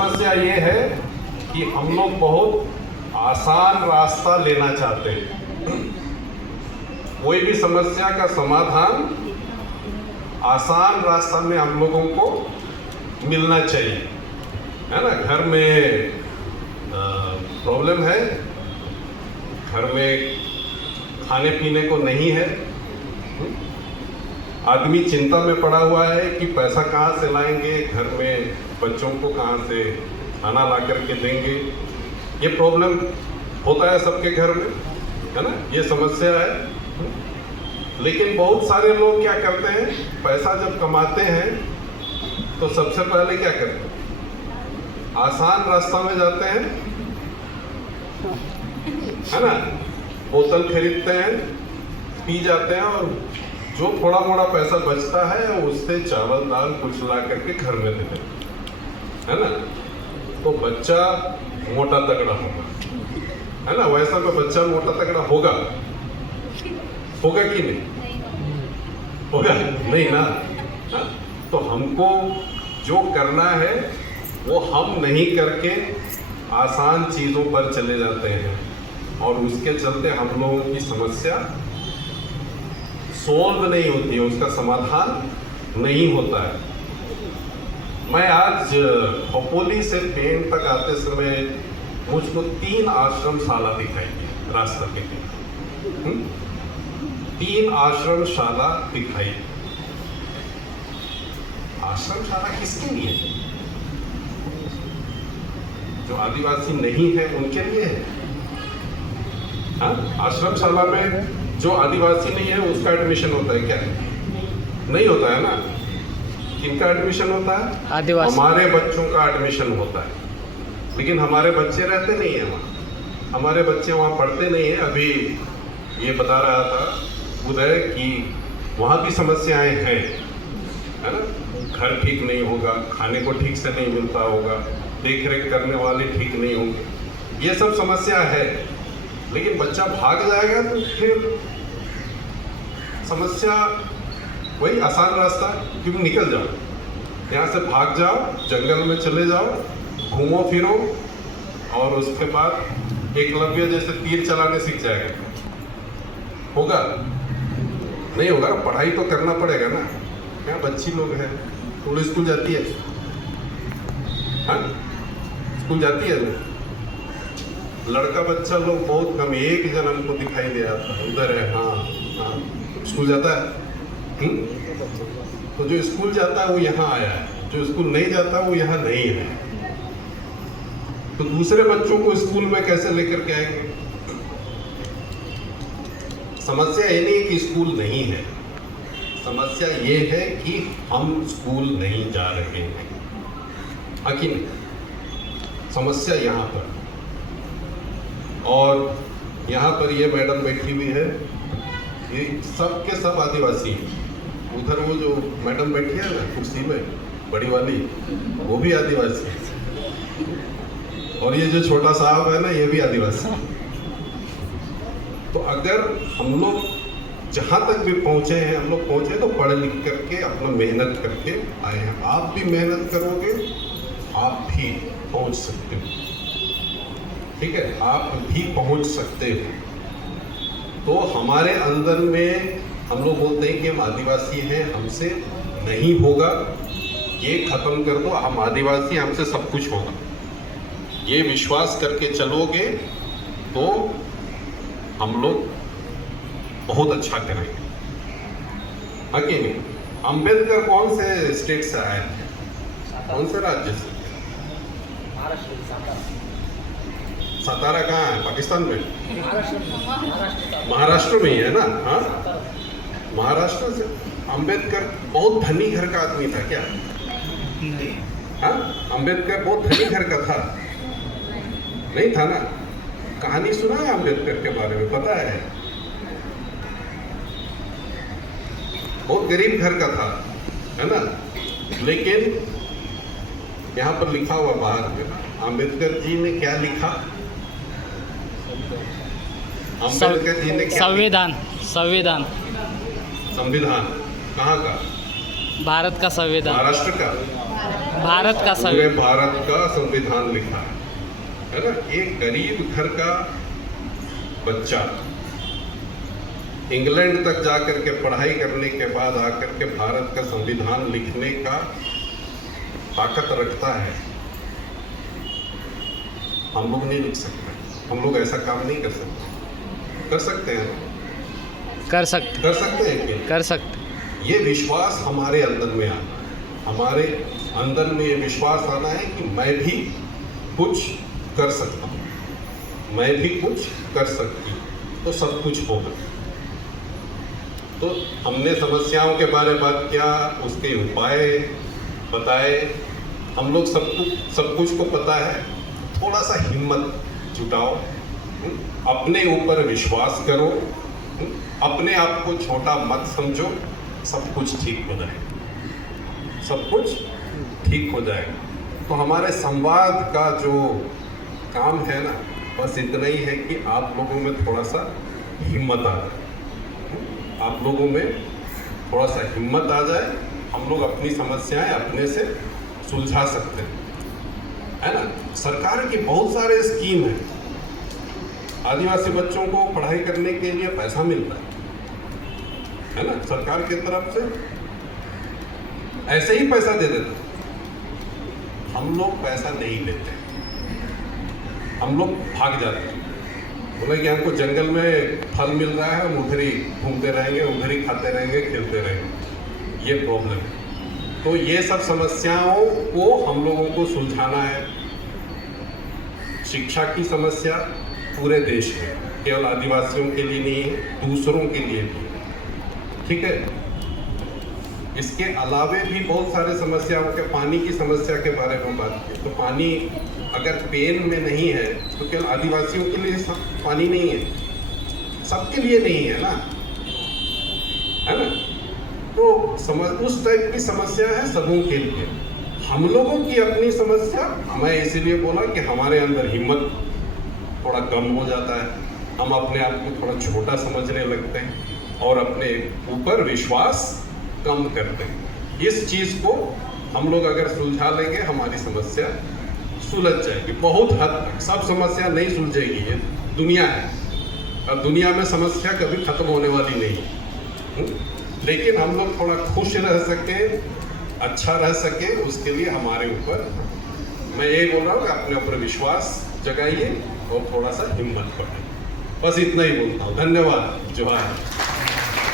समस्या ये है कि हम लोग बहुत आसान रास्ता लेना चाहते हैं। कोई भी समस्या का समाधान आसान रास्ता में हम लोगों को मिलना चाहिए, है ना। घर में प्रॉब्लम है, घर में खाने पीने को नहीं है, आदमी चिंता में पड़ा हुआ है कि पैसा कहाँ से लाएंगे, घर में बच्चों को कहाँ से खाना ला करके देंगे। ये प्रॉब्लम होता है सबके घर में, है ना, ये समस्या है। लेकिन बहुत सारे लोग क्या करते हैं, पैसा जब कमाते हैं तो सबसे पहले क्या करते हैं, आसान रास्ता में जाते हैं, है ना, बोतल खरीदते हैं, पी जाते हैं और जो थोड़ा मोड़ा पैसा बचता है उससे चावल दाल कुछ ला करके घर में दे देते हैं, है ना। तो बच्चा मोटा तगड़ा होगा, है ना। वैसा तो बच्चा मोटा तगड़ा होगा कि नहीं होगा, नहीं ना। हाँ? तो हमको जो करना है वो हम नहीं करके आसान चीज़ों पर चले जाते हैं और उसके चलते हम लोगों की समस्या सोल्व नहीं होती है, उसका समाधान नहीं होता है। मैं आज खोपोली से पेन तक आते समय मुझको 3 आश्रमशाला दिखाई दी रास्ता के लिए। 3 आश्रमशाला दिखाई। आश्रमशाला किसके लिए है? जो आदिवासी नहीं है उनके लिए है। हाँ? आश्रमशाला में जो आदिवासी नहीं है उसका एडमिशन होता है क्या? नहीं होता है ना। किनका एडमिशन होता है? आदिवासी। हमारे बच्चों का एडमिशन होता है, लेकिन हमारे बच्चे रहते नहीं है वहाँ, हमारे बच्चे वहाँ पढ़ते नहीं है। अभी ये बता रहा था उदय कि वहाँ भी समस्याएं हैं, है ना। घर ठीक नहीं होगा, खाने को ठीक से नहीं मिलता होगा, देख रेख करने वाले ठीक नहीं होंगे, ये सब समस्या है। लेकिन बच्चा भाग जाएगा तो फिर समस्या वही आसान रास्ता, क्योंकि निकल जाओ यहाँ से, भाग जाओ, जंगल में चले जाओ, घूमो फिरो और उसके बाद एकलव्य जैसे तीर चलाने सीख जाएगा। होगा? नहीं होगा। पढ़ाई तो करना पड़ेगा ना। यहाँ बच्ची लोग हैं, तो स्कूल जाती है, हाँ स्कूल जाती है। लड़का बच्चा लोग बहुत कम, एक जन हमको दिखाई दे आता है, उधर है। हाँ हाँ, स्कूल जाता है। तो जो स्कूल जाता है वो यहाँ आया है, जो स्कूल नहीं जाता वो यहाँ नहीं है। तो दूसरे बच्चों को स्कूल में कैसे लेकर के आएंगे? समस्या ये नहीं कि स्कूल नहीं है, समस्या ये है कि हम स्कूल नहीं जा रहे हैं। नहीं, समस्या यहाँ पर। और यहाँ पर ये मैडम बैठी हुई है, ये सब के सब आदिवासी हैं। उधर वो जो मैडम बैठी है ना कुर्सी में, बड़ी वाली, वो भी आदिवासी है। और ये जो छोटा साहब है ना, ये भी आदिवासी है। तो अगर हम लोग जहाँ तक भी पहुँचे हैं, हम लोग पहुँचे तो पढ़ लिख करके अपना मेहनत करके आए हैं। आप भी मेहनत करोगे, आप भी पहुँच सकते हो, ठीक है, आप भी पहुँच सकते हो। तो हमारे अंदर में हम लोग बोलते हैं कि हम आदिवासी हैं, हमसे नहीं होगा, ये खत्म कर दो, हम आदिवासी, हमसे सब कुछ होगा। ये विश्वास करके चलोगे तो हम लोग बहुत अच्छा करेंगे। नहीं, अंबेडकर कौन से स्टेट से आए थे, कौन से राज्य से? सातारा कहाँ है? पाकिस्तान में? महाराष्ट्र में ही है ना। हाँ, महाराष्ट्र से। अंबेडकर बहुत धनी घर का आदमी था क्या? हाँ, अंबेडकर बहुत धनी घर का था? नहीं था ना। कहानी सुना है अंबेडकर के बारे में? पता है? बहुत गरीब घर का था, है ना। लेकिन यहाँ पर लिखा हुआ बाहर में, अंबेडकर जी ने क्या लिखा? अंबेडकर जी ने क्या? संविधान। संविधान। संविधान कहाँ का? भारत का संविधान। महाराष्ट्र का। भारत का पूरे भारत का संविधान लिखा है ना। एक गरीब घर का बच्चा इंग्लैंड तक जाकर के पढ़ाई करने के बाद आकर के भारत का संविधान लिखने का ताकत रखता है। हम लोग नहीं लिख सकते, हम लोग ऐसा काम नहीं कर सकते। कर सकते हैं, कर सकते हैं कि कर सकते। ये विश्वास हमारे अंदर में आना है, हमारे अंदर में ये विश्वास आना है कि मैं भी कुछ कर सकता हूँ, मैं भी कुछ कर सकती हूँ, तो सब कुछ होगा। तो हमने समस्याओं के बारे में बात किया, उसके उपाय बताए। हम लोग सब कुछ को पता है, थोड़ा सा हिम्मत जुटाओ, अपने ऊपर विश्वास करो, अपने आप को छोटा मत समझो, सब कुछ ठीक हो जाएगा, सब कुछ ठीक हो जाएगा। तो हमारे संवाद का जो काम है ना, बस इतना ही है कि आप लोगों में थोड़ा सा हिम्मत आ जाए, आप लोगों में थोड़ा सा हिम्मत आ जाए, हम लोग अपनी समस्याएं अपने से सुलझा सकते हैं, है ना। सरकार की बहुत सारे स्कीम है, आदिवासी बच्चों को पढ़ाई करने के लिए पैसा मिलता है ना, सरकार की तरफ से ऐसे ही पैसा दे देते। हम लोग पैसा नहीं लेते, हम लोग भाग जाते हैं, बोले कि हमको जंगल में फल मिल रहा है, हम उधर ही घूमते रहेंगे, उधर ही खाते रहेंगे, खेलते रहेंगे। ये प्रॉब्लम है। तो ये सब समस्याओं को हम लोगों को सुलझाना है। शिक्षा की समस्या पूरे देश में, केवल आदिवासियों के लिए नहीं है, दूसरों के लिए भी, ठीक है। इसके अलावे भी बहुत सारे समस्याओं के, पानी की समस्या के बारे में बात की। तो पानी अगर पेन में नहीं है तो केवल आदिवासियों के लिए सब पानी नहीं है, सबके लिए नहीं है ना, है ना। तो उस टाइप की समस्या है सबों के लिए। हम लोगों की अपनी समस्या, मैं इसीलिए बोला कि हमारे अंदर हिम्मत थोड़ा कम हो जाता है, हम अपने आप को थोड़ा छोटा समझने लगते हैं और अपने ऊपर विश्वास कम करते हैं। इस चीज़ को हम लोग अगर सुलझा लेंगे, हमारी समस्या सुलझ जाएगी बहुत हद तक। सब समस्या नहीं सुलझेगी, ये दुनिया है और दुनिया में समस्या कभी खत्म होने वाली नहीं। लेकिन हम लोग थोड़ा खुश रह सके, अच्छा रह सके, उसके लिए हमारे ऊपर, मैं ये बोल रहा हूँ कि अपने ऊपर विश्वास जगाइए और थोड़ा सा हिम्मत बढ़ाइए। बस इतना ही बोलता हूँ। धन्यवाद। जोहार।